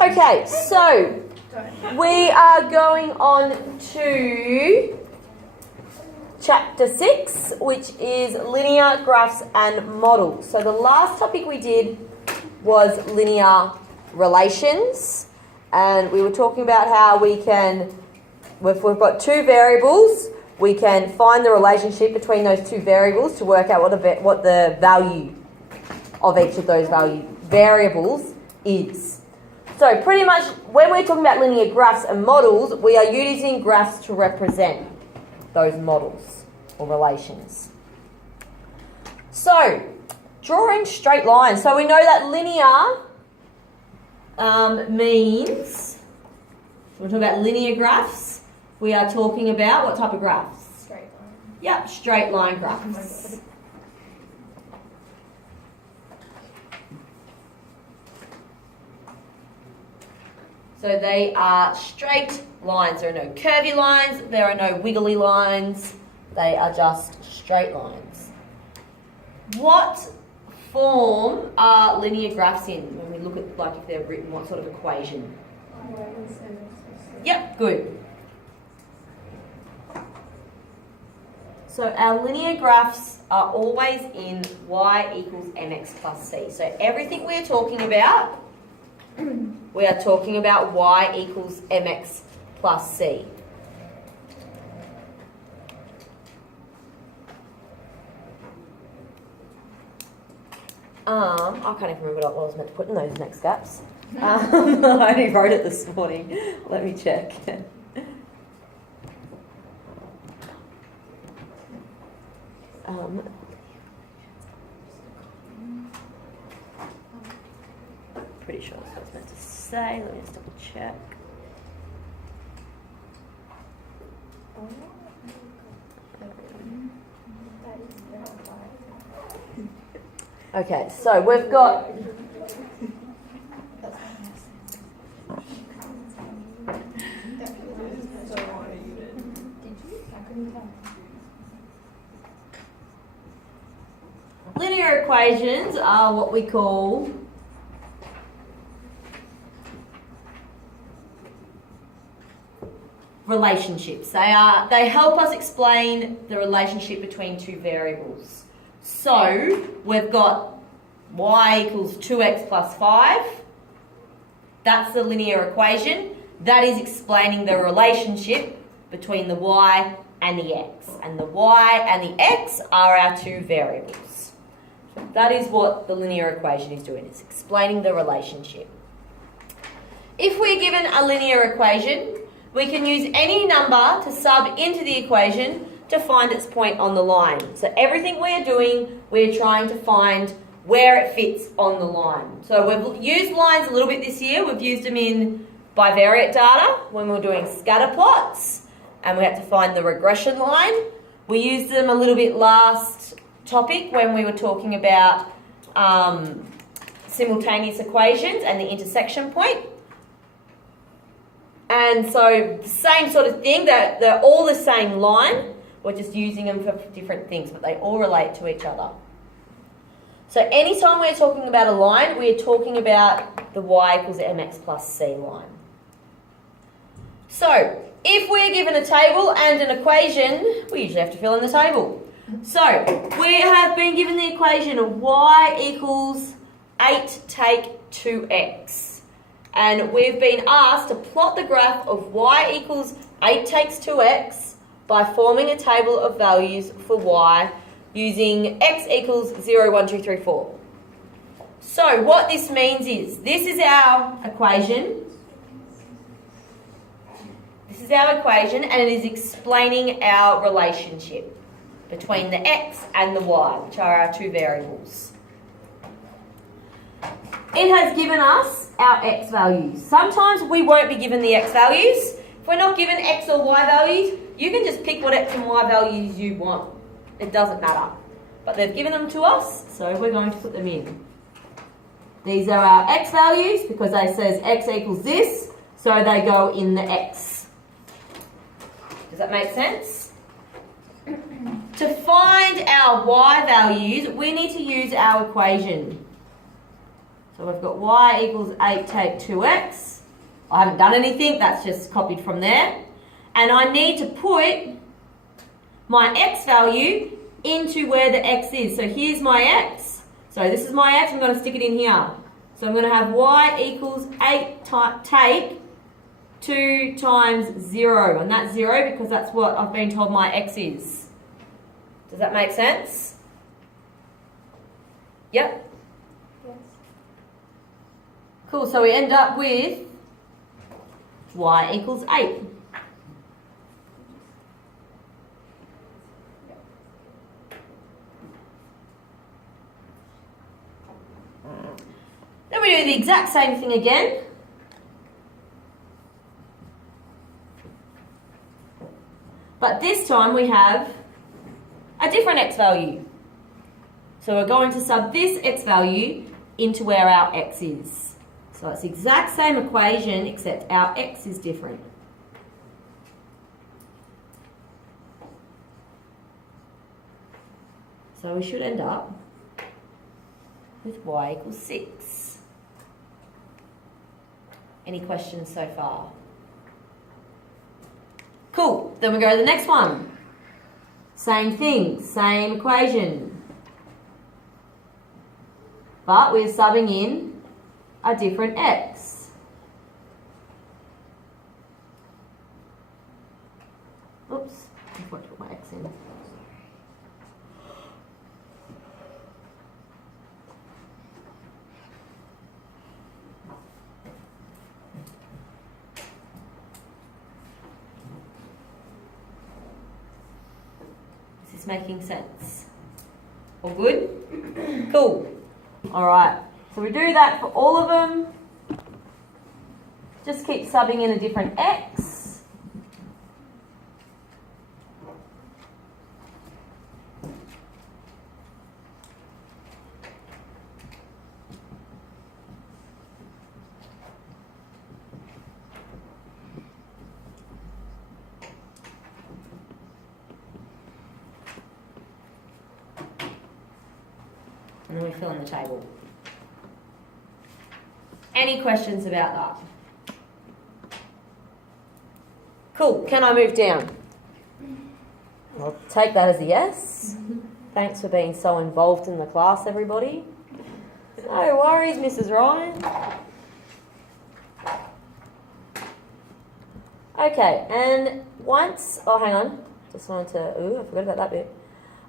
Okay, so we are going on to Chapter 6, which is linear graphs and models. So the last topic we did was linear relations, and we were talking about how we can, if we've got two variables, we can find the relationship between those two variables to work out what the value of each of those variables is. So pretty much when we're talking about linear graphs and models, we are using graphs to represent those models or relations. So, drawing straight lines. So we know that linear means, we're talking about linear graphs, we are talking about what type of graphs? Straight line. Yep, straight line graphs. So they are straight lines. There are no curvy lines, there are no wiggly lines, they are just straight lines. What form are linear graphs in when we look at, like, if they're written, what sort of equation? Yep, good. So our linear graphs are always in y equals mx plus c. So everything we're talking about, we are talking about y equals mx plus c. I can't even remember what I was meant to put in those next gaps. I only wrote it this morning. Let me check. Pretty sure that's what I was meant to say. Let me just double check. Okay, so we've got linear equations are what we call relationships. They help us explain the relationship between two variables. So we've got y equals 2x plus 5. That's the linear equation. That is explaining the relationship between the y and the x. And the y and the x are our two variables. So that is what the linear equation is doing. It's explaining the relationship. If we're given a linear equation, we can use any number to sub into the equation to find its point on the line. So everything we're doing, we're trying to find where it fits on the line. So we've used lines a little bit this year. We've used them in bivariate data when we were doing scatter plots, and we had to find the regression line. We used them a little bit last topic when we were talking about simultaneous equations and the intersection point. And so the same sort of thing, they're all the same line. We're just using them for different things, but they all relate to each other. So anytime we're talking about a line, we're talking about the y equals mx plus c line. So if we're given a table and an equation, we usually have to fill in the table. So we have been given the equation of y equals 8 take 2x. And we've been asked to plot the graph of y equals 8 takes 2x by forming a table of values for y using x equals 0, 1, 2, 3, 4. So what this means is, this is our equation. This is our equation, and it is explaining our relationship between the x and the y, which are our two variables. It has given us our x values. Sometimes we won't be given the x values. If we're not given x or y values, you can just pick what x and y values you want. It doesn't matter. But they've given them to us, so we're going to put them in. These are our x values because it says x equals this, so they go in the x. Does that make sense? to find our y values, we need to use our equation. So we've got y equals 8 take 2x. I haven't done anything, that's just copied from there. And I need to put my x value into where the x is. So here's my x. So this is my x, I'm going to stick it in here. So I'm going to have y equals 8 take 2 times 0. And that's 0 because that's what I've been told my x is. Does that make sense? Yep. Yes. Cool, so we end up with y equals 8. Then we do the exact same thing again. But this time we have a different x value. So we're going to sub this x value into where our x is. So it's the exact same equation except our x is different. So we should end up with y equals 6. Any questions so far? Cool, then we go to the next one. Same thing, same equation. But we're subbing in a different x. Oops, I forgot to put my x in. Is this making sense? All good? Cool. Alright, so we do that for all of them. Just keep subbing in a different x. And then we fill in the table. Any questions about that? Cool, can I move down? I'll take that as a yes. Thanks for being so involved in the class, everybody. No worries, Mrs. Ryan. Okay, and once, oh hang on, just wanted to, I forgot about that bit.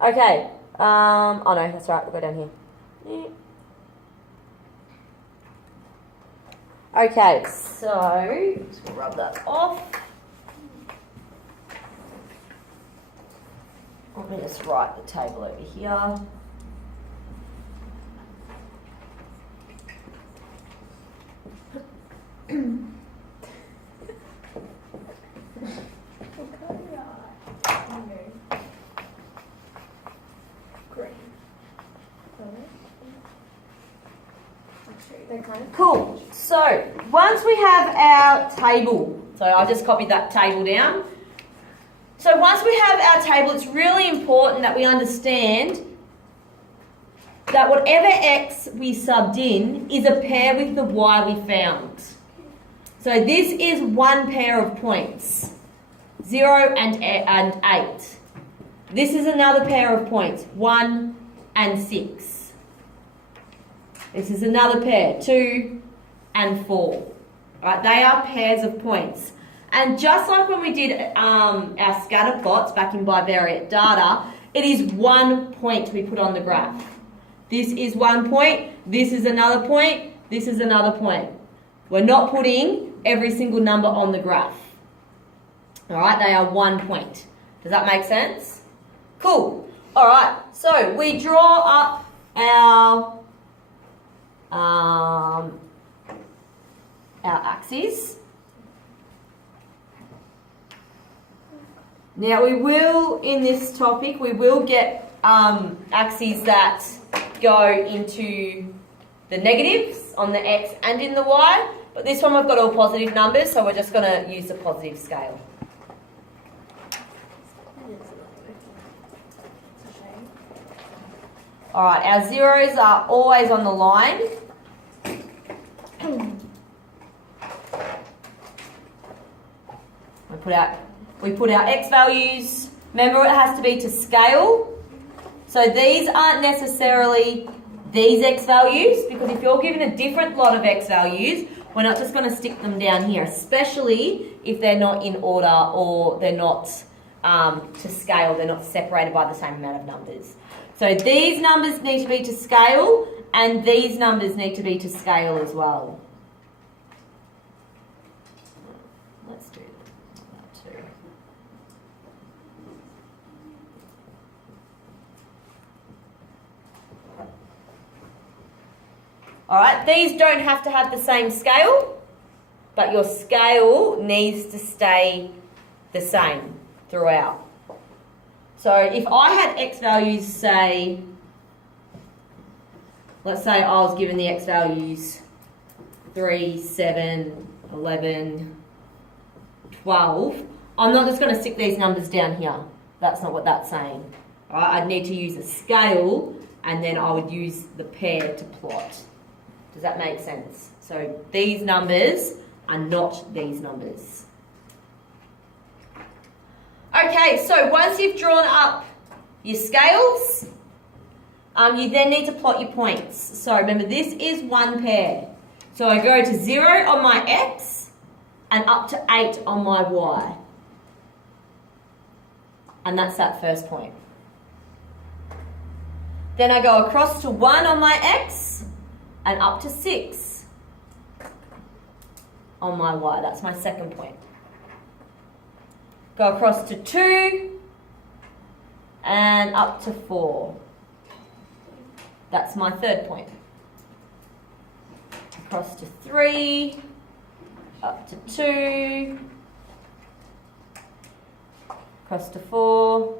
Okay, oh no, that's right, we'll go down here. Okay, so just gonna rub that off. Let me just write the table over here. Cool. So once we have our table, so I just copied that table down. So once we have our table, it's really important that we understand that whatever x we subbed in is a pair with the y we found. So this is one pair of points, 0 and 8. This is another pair of points, 1 and 6. This is another pair, 2 and 4. Right, they are pairs of points. And just like when we did our scatter plots back in bivariate data, it is one point we put on the graph. This is one point, this is another point, this is another point. We're not putting every single number on the graph. All right, they are 1 point. Does that make sense? Cool. All right, so we draw up our axes. Now we will, in this topic, we will get axes that go into the negatives on the x and in the y, but this one we've got all positive numbers, so we're just going to use the positive scale. All right, our zeros are always on the line. We put our x values. Remember, it has to be to scale. So these aren't necessarily these x values, because if you're given a different lot of x values, we're not just going to stick them down here, especially if they're not in order or they're not to scale, they're not separated by the same amount of numbers. So these numbers need to be to scale, and these numbers need to be to scale as well. Let's do that too. All right, these don't have to have the same scale, but your scale needs to stay the same throughout. So if I had x values, say, let's say I was given the x values 3, 7, 11, 12, I'm not just going to stick these numbers down here. That's not what that's saying. All right, I'd need to use a scale, and then I would use the pair to plot. Does that make sense? So these numbers are not these numbers. Okay, so once you've drawn up your scales, you then need to plot your points. So remember, this is one pair. So I go to 0 on my x and up to 8 on my y. And that's that first point. Then I go across to 1 on my x and up to 6 on my y. That's my second point. Go across to 2 and up to 4. That's my third point. Across to 3, up to 2, across to 4,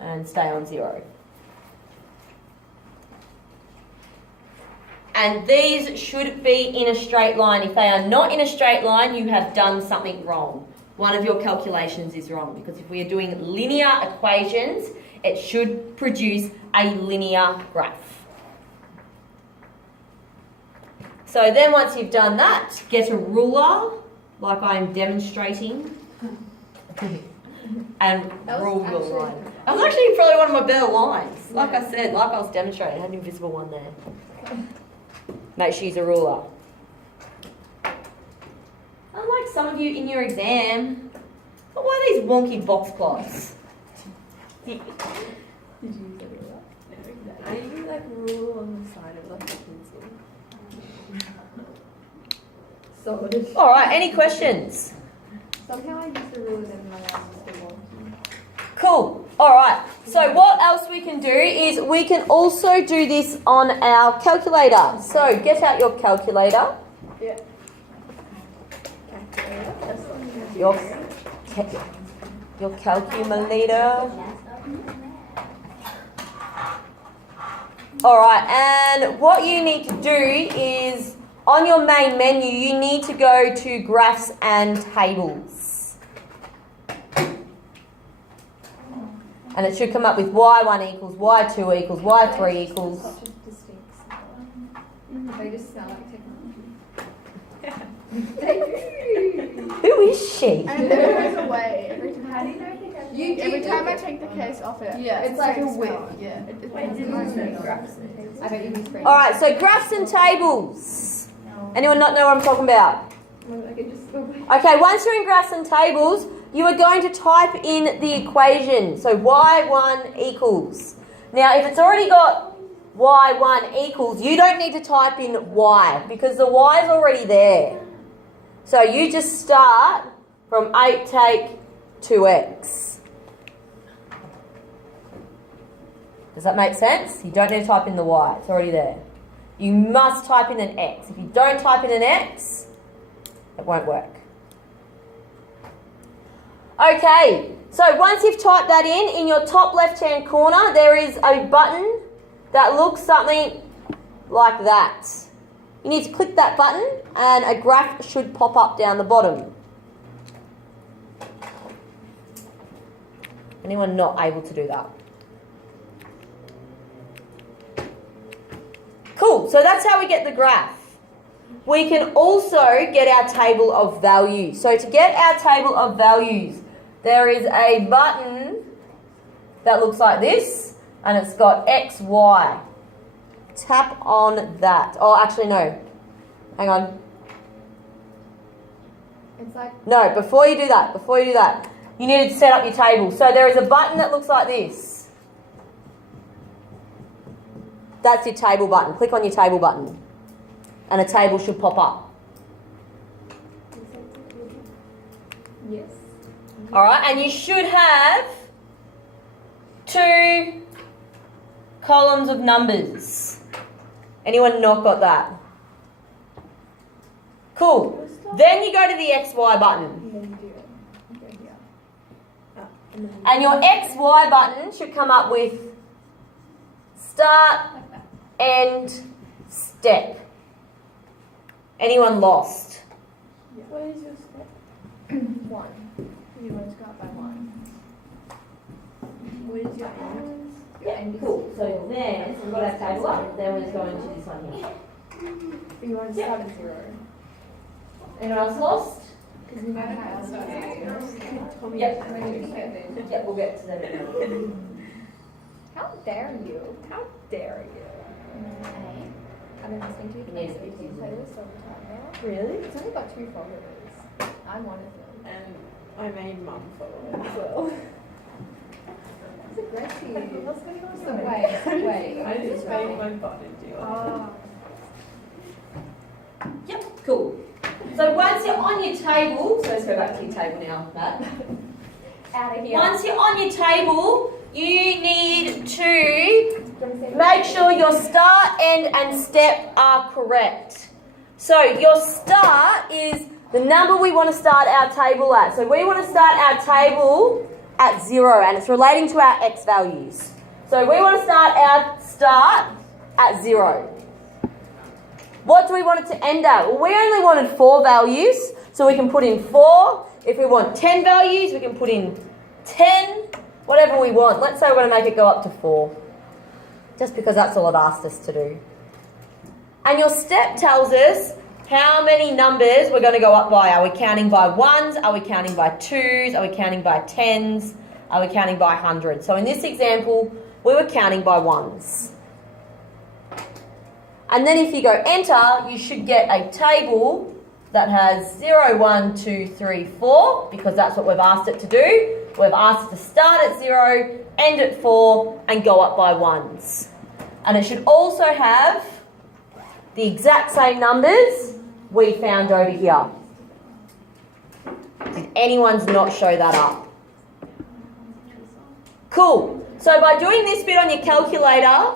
and stay on 0. And these should be in a straight line. If they are not in a straight line, you have done something wrong. One of your calculations is wrong, because if we are doing linear equations, it should produce a linear graph. So then once you've done that, get a ruler, like I'm demonstrating, and rule your line. That was actually probably one of my better lines. Like I said, like I was demonstrating, I had an invisible one there. Make sure you use a ruler. Unlike some of you in your exam, but why are these wonky box plots? Did you use a ruler? No, exactly. I use like a rule on the side of like a pencil. So All right, any questions? somehow I use the ruler and my line is still wonky. Cool. All right. So what else we can do is we can also do this on our calculator. So get out your calculator. Yeah. Your calculator. All right. And what you need to do is on your main menu, you need to go to graphs and tables. And it should come up with y1 equals, y2 equals, y3 equals. Such a distinct sound. They just sound like technology. They do. Who is she? And then it goes away every time. How do you know Every time I take the case off it. Yeah, it's like a whip. Yeah. I bet you use All right, so graphs and tables. Anyone not know what I'm talking about? Okay, once you're in graphs and tables, you are going to type in the equation. So y1 equals. Now, if it's already got y1 equals, you don't need to type in y because the y is already there. So you just start from 8 take 2x. Does that make sense? You don't need to type in the y, it's already there. You must type in an x. If you don't type in an x, it won't work. Okay, so once you've typed that in your top left-hand corner, there is a button that looks something like that. You need to click that button and a graph should pop up down the bottom. Anyone not able to do that? Cool. So that's how we get the graph. We can also get our table of values. So to get our table of values, there is a button that looks like this, and it's got X, Y. Tap on that. Oh, actually, no. Hang on. It's like, No, before you do that, you need to set up your table. So there is a button that looks like this. That's your table button. Click on your table button, and a table should pop up. yes. All right, and you should have 2 columns of numbers. Anyone not got that? Cool. Then you go to the XY button. And then you do it. Go here. And your XY button should come up with start, Like that. end, step. Anyone lost? What is your step? 1. You want to go up by 1. What is your end? Your end is Cool. So then we've got our table up. Then we're just going to this one here. You want to start at 0. Anyone else lost? Because you know how else Yep. And then you get there. Yep, we'll get to that in a minute. How dare you? How dare you? I've been listening to you Yes, guys it is. play this all the time now. Really? It's only got 2 followers. I'm one of them. And I made mum follow as well. It's aggressive. What's going on? So wait. I just made my button do it. Oh. Yep, cool. So once you're on your table, so let's go back to your table now, Matt. Out of here. Once you're on your table, you need to make sure your start, end, and step are correct. So your start is the number we want to start our table at. So we want to start our table at 0, and it's relating to our X values. So we want to start our start at 0. What do we want it to end at? Well, we only wanted 4 values, so we can put in 4. If we want 10 values, we can put in 10, whatever we want. Let's say we're going to make it go up to 4, just because that's all it asked us to do. And your step tells us how many numbers we're going to go up by. Are we counting by 1s? Are we counting by 2s? Are we counting by 10s? Are we counting by 100s? So in this example, we were counting by 1s. And then if you go enter, you should get a table that has 0, 1, 2, 3, 4, because that's what we've asked it to do. We've asked it to start at 0, end at 4, and go up by 1s. And it should also have the exact same numbers we found over here. Did anyone's not show that up? Cool. So by doing this bit on your calculator,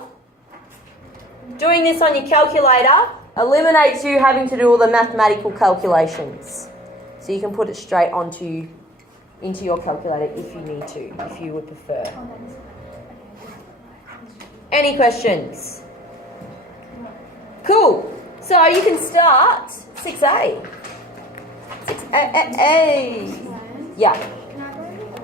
eliminates you having to do all the mathematical calculations. So you can put it straight into your calculator if you need to, if you would prefer. Any questions? Cool. So you can start 6A. 6A. Yeah.